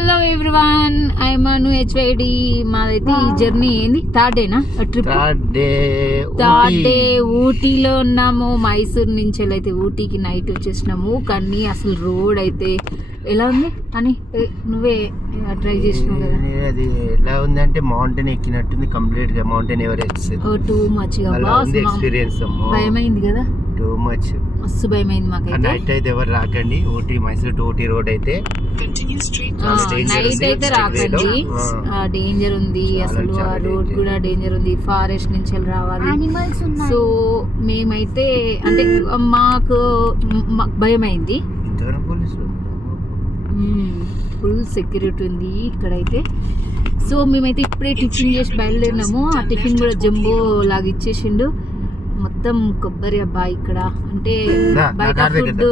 Hello everyone, I Manu HYD. మాదైతే ఈ journey ఏంది థర్డ్ డే ఊటీలో ఉన్నాము. మైసూర్ నుంచి అయితే ఊటీకి నైట్ వచ్చేసినాము. కానీ అసలు రోడ్ అయితే ఎలా ఉంది అని నువ్వే ట్రై చేసినావు కదా. అది ఎలా ఉంది అంటే మౌంటైన్ ఎక్కినట్టుంది కంప్లీట్ గా. మౌంటైన్ ఎవరెస్ట్ టూ మచ్ గా ఎక్స్పీరియన్స్. భయమైంది కదా, టూ మచ్, మస్తు భయమైంది మాకైతే. నైట్ అయితే ఎవరు రాకండి. ఊటీ మైసూర్ టు ఊటీ రోడ్ అయితే నైట్ అయితే రాకండి, డేంజర్ ఉంది. అసలు ఆ రోడ్ కూడా డేంజర్ ఉంది. ఫారెస్ట్ నుంచి రావాలి. సో మేమైతే అంటే మాకు భయమైంది. ఫుల్ సెక్యూరిటీ ఉంది ఇక్కడైతే. సో మేమైతే ఇప్పుడే టిఫిన్ చేసి బయలుదేరినాము. ఆ టిఫిన్ కూడా జంబో లాగా ఇచ్చేసిండు. మొత్తం కొబ్బరి అబ్బా. ఇక్కడ అంటే బయట ఫుడ్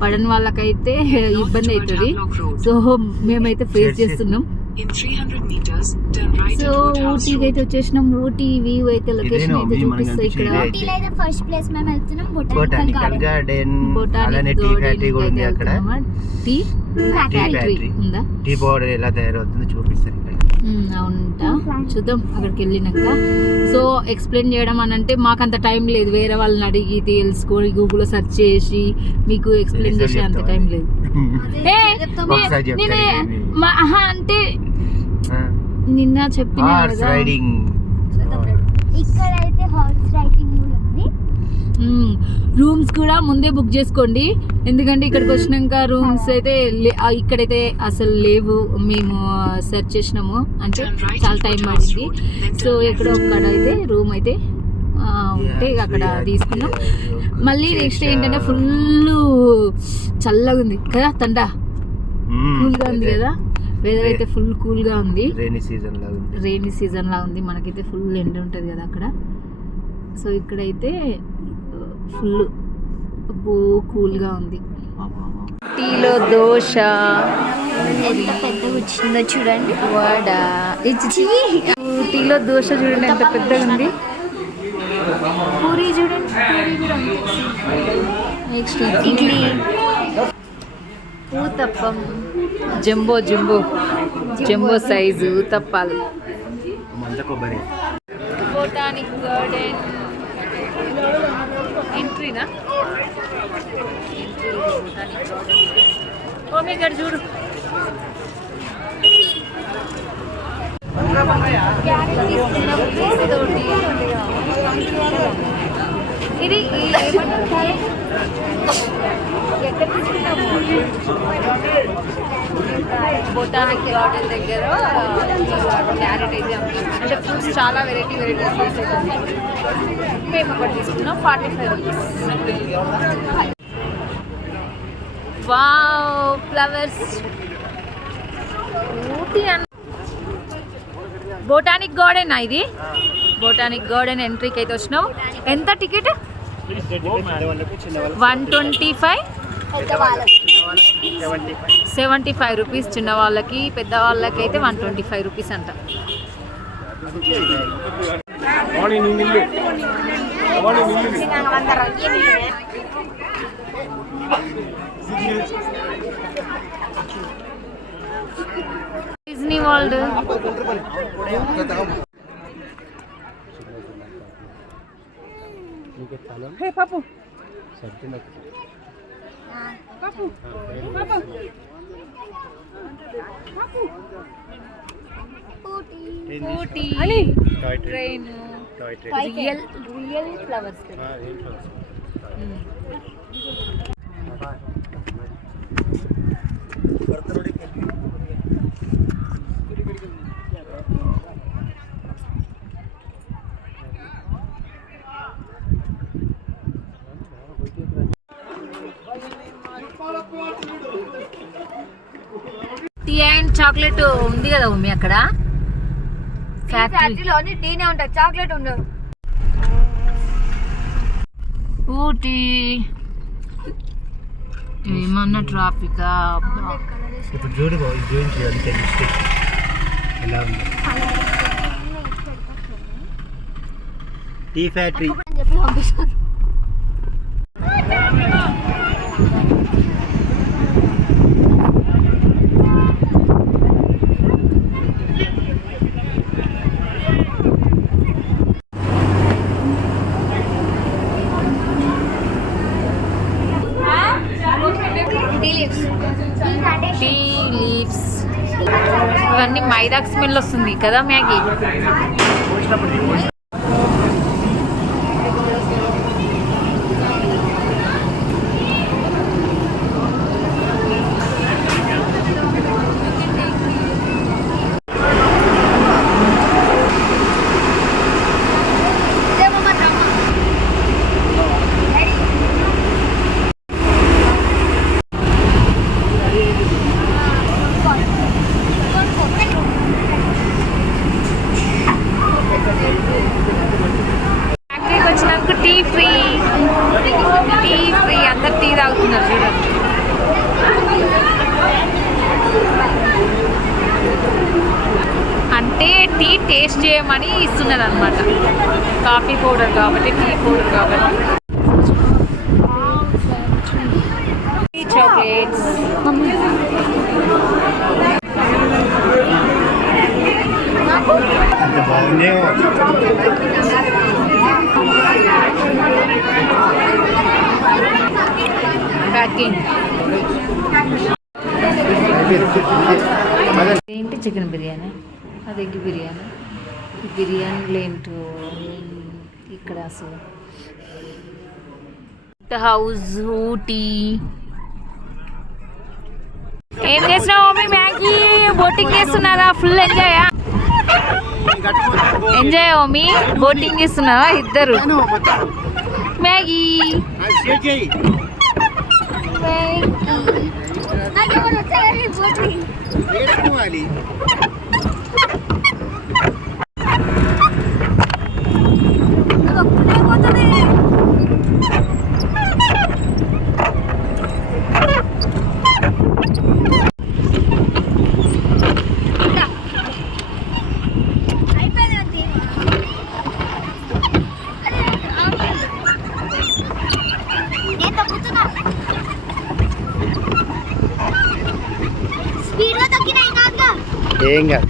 పడని వాళ్ళకైతే ఇబ్బంది అవుతుంది. సో మేమైతే ఫేస్ చేస్తున్నాం. సో ఊటీకి అయితే వచ్చేసినాం. ఊటీ వ్యూ అయితే లొకేషన్ అయితే చూపిస్తాయి. ఇక్కడ ఫస్ట్ ప్లేస్ మేము వెళ్తున్నాం బొటానికల్ గార్డెన్. అలానే టీ ఫ్యాక్టరీ కూడా ఉంది అక్కడ. టీ ఫ్యాక్టరీ ఉందా? టీ పౌడర్ ఎలా తయారవుతుందో చూపిస్తారు ఇక్కడ. అవునంట, చూద్దాం అక్కడికి వెళ్ళినాక. సో ఎక్స్ప్లెయిన్ చేయడం అని అంటే మాకు అంత టైం లేదు. వేరే వాళ్ళని అడిగి తెలుసుకొని గూగుల్లో సెర్చ్ చేసి మీకు ఎక్స్ప్లెయిన్ చేసే అంత టైం లేదు. అంటే నిన్న చెప్పిన ఇక్కడైతే హార్స్ రైడింగ్ కూడా ఉంది. రూమ్స్ కూడా ముందే బుక్ చేసుకోండి, ఎందుకంటే ఇక్కడికి వచ్చినాక రూమ్స్ అయితే ఇక్కడైతే అసలు లేవు. మేము సెర్చ్ చేసినాము, అంటే చాలా టైం పడింది. సో ఎక్కడో ఒక్కడ అయితే రూమ్ అయితే ఉంటే అక్కడ తీసుకున్నాం. మళ్ళీ నెక్స్ట్ ఏంటంటే ఫుల్ చల్లగా ఉంది కదా, తండా కూల్గా ఉంది కదా. వెదర్ అయితే ఫుల్ కూల్గా ఉంది. రైనీ సీజన్ లా ఉంది. మనకైతే ఫుల్ ఎండ ఉంటుంది కదా అక్కడ. సో ఇక్కడైతే ఫుల్ కూల్గా ఉంది. టీలో దోశ ఎంత పెద్దగా వచ్చిందో చూడండి. వడ, టీలో దోశ చూడండి ఎంత పెద్దగా ఉంది. పూరి చూడండి, next idli, uttapam, jumbo size ఊతప్పాలు. బొటానిక్ గార్డెన్ ఎంట్రీనా? ఓ మీ గడ చూడు. ఇది ఎక్కడ తీసుకున్నాము? బొటానిక్ గార్డెన్ దగ్గర క్యారెట్ అయితే అంటే ఫ్రూట్స్ చాలా వెరైటీ ఫ్రూట్స్ అయితే ఉన్నాయి. మేము ఒకటి తీసుకున్నాం 45 rupees. Wow, flowers. Ooty botanic garden ఇది. బొటానిక్ గార్డెన్ ఎంట్రీకి అయితే వచ్చినాం. ఎంత టికెట్? 125, 75 రూపీస్ చిన్న వాళ్ళకి. పెద్ద వాళ్ళకి అయితే 125 రూపీస్ అంట. Disney world. హే పాపు, Ooty train, real flowers. Tea and chocolate ఉంది కదా మమ్మీ అక్కడ. ఫ్యాక్టరీలో టీనే ఉంటుంది, చాక్లెట్ ఉండదు. ఊటీ ఏమన్నా ట్రాఫిక్. ఇప్పుడు చూడు టీ ఫ్యాక్టరీ. ఇవన్నీ మైదాకు స్మెల్ వస్తుంది కదా మ్యాగీ. ఫ్యాక్టరీకి వచ్చినాక టీ ఫ్రీ, టీ ఫ్రీ, అందరు టీ తాగుతున్నారు చూడండి. అంటే టీ టేస్ట్ చేయమని ఇస్తున్నారు అనమాట. కాఫీ పౌడర్ కాబట్టి, టీ పౌడర్ కాబట్టి. చాక్లెట్స్ అంత బాగుందేమో. ప్యాకింగ్ ఏంటి? చికెన్ బిర్యానీ, అది ఎగ్ బిర్యానీ. ఈ బిర్యానీలు ఏంటో ఇక్కడ అసలు. హౌస్ ఊటీ. ఏం చేసినావు మమ్మీ? మ్యాగీ బోటింగ్ చేస్తున్నారా? Full enjoy. Enjoy mummy, boating చేస్తున్నావా ఇద్దరు? మ్యాగీ స్పీడ్ గా తగ్గినాయి కాక ఏం కాదు.